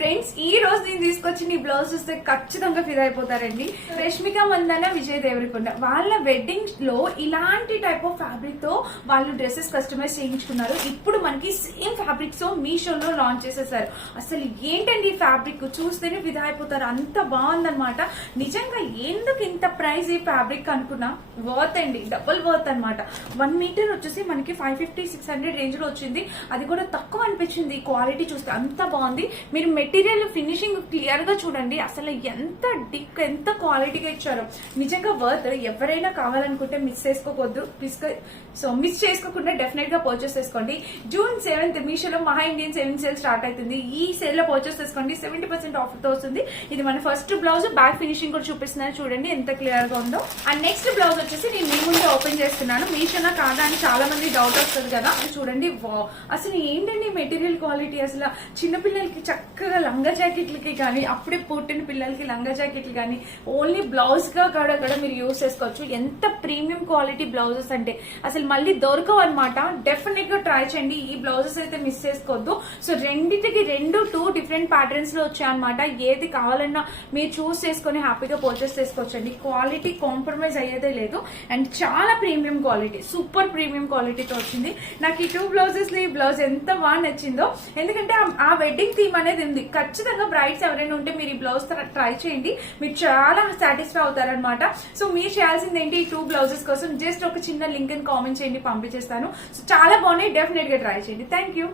Friends ఈ రోజు నేను తీసుకొచ్చిన ఈ బ్లౌజ్ చూస్తే ఖచ్చితంగా ఫిదా అయిపోతారండి. రష్మిక మందన, విజయ్ దేవరకొండ వాళ్ళ వెడ్డింగ్ లో ఇలాంటి టైప్ ఆఫ్ ఫ్యాబ్రిక్ తో వాళ్ళు డ్రెస్సెస్ కస్టమైజ్ చేయించుకున్నారు. ఇప్పుడు మనకి సేమ్ ఫ్యాబ్రిక్స్ మీషోలో లాంచ్ చేసేసారు. అసలు ఏంటండి ఈ ఫ్యాబ్రిక్ చూస్తేనే ఫిదా అయిపోతారు, అంత బాగుందనమాట. నిజంగా ఎందుకు ఇంత ప్రైస్ ఈ ఫ్యాబ్రిక్ అనుకున్నా, వర్త్ అండి, డబుల్ వర్త్ అనమాట. 1 మీటర్ వచ్చేసి మనకి 550-600 రేంజ్ లో వచ్చింది. అది కూడా తక్కువ అనిపించింది. క్వాలిటీ చూస్తే అంత బాగుంది. మీరు మెటీరియల్ ఫినిషింగ్ క్లియర్ గా చూడండి, అసలు ఎంత ఎంత క్వాలిటీగా ఇచ్చారో. నిజంగా వర్త్. ఎవరైనా కావాలనుకుంటే మిస్ చేసుకోవద్దు. మిస్ చేసుకోకుండా డెఫినెట్ గా పర్చేస్ చేసుకోండి. June 7th మీషోలో మహా ఇండియన్ సేవింగ్ సేల్ స్టార్ట్ అవుతుంది. ఈ సేల్ లో పర్చేస్ చేసుకోండి. 70% ఆఫర్ తో వస్తుంది. ఇది మన ఫస్ట్ బ్లౌజ్. బ్యాక్ ఫినిషింగ్ కూడా చూపిస్తున్నాను చూడండి ఎంత క్లియర్ గా ఉందో. అండ్ నెక్స్ట్ బ్లౌజ్ వచ్చేసి నేను మీ ముందే ఓపెన్ చేస్తున్నాను. మీషోనా కాదా అని చాలా మంది డౌట్ వస్తుంది కదా, అది చూడండి. అసలు ఏంటండి మెటీరియల్ క్వాలిటీ. అసలు చిన్నపిల్లలకి చక్కగా లంగా జాకెట్లకి కానీ, అప్పుడే పుట్టిన పిల్లలకి లంగా జాకెట్లు కానీ, ఓన్లీ బ్లౌజ్ గా కూడా మీరు యూజ్ చేసుకోవచ్చు. ఎంత ప్రీమియం క్వాలిటీ బ్లౌజెస్ అంటే అసలు మళ్ళీ దొరకవు అనమాట. డెఫినెట్ గా ట్రై చేయండి. ఈ బ్లౌజెస్ అయితే మిస్ చేసుకోవద్దు. సో రెండింటికి 2 డిఫరెంట్ ప్యాటర్న్స్ లో వచ్చాయన్నమాట. ఏది కావాలన్నా మీరు చూస్ చేసుకుని హ్యాపీగా పర్చేస్ చేసుకోవచ్చండి. క్వాలిటీ కాంప్రమైజ్ అయ్యేదే లేదు. అండ్ చాలా ప్రీమియం క్వాలిటీ, సూపర్ ప్రీమియం క్వాలిటీతో వచ్చింది. నాకు ఈ 2 బ్లౌజెస్ లో ఈ బ్లౌజ్ ఎంత బాగా నచ్చిందో. ఎందుకంటే ఆ వెడ్డింగ్ థీమ్ అనేది ఉంది. ఖచ్చితంగా బ్రైడ్స్ ఎవరైనా ఉంటే మీరు ఈ బ్లౌజ్ ట్రై చేయండి, మీరు చాలా సాటిస్ఫై అవుతారనమాట. సో మీరు చేయాల్సింది ఏంటి, ఈ 2 బ్లౌజెస్ కోసం జస్ట్ ఒక చిన్న లింక్ అని కామెంట్ చేయండి, పంపించేస్తాను. సో చాలా బాగున్నాయి, డెఫినెట్ గా ట్రై చేయండి. Thank you.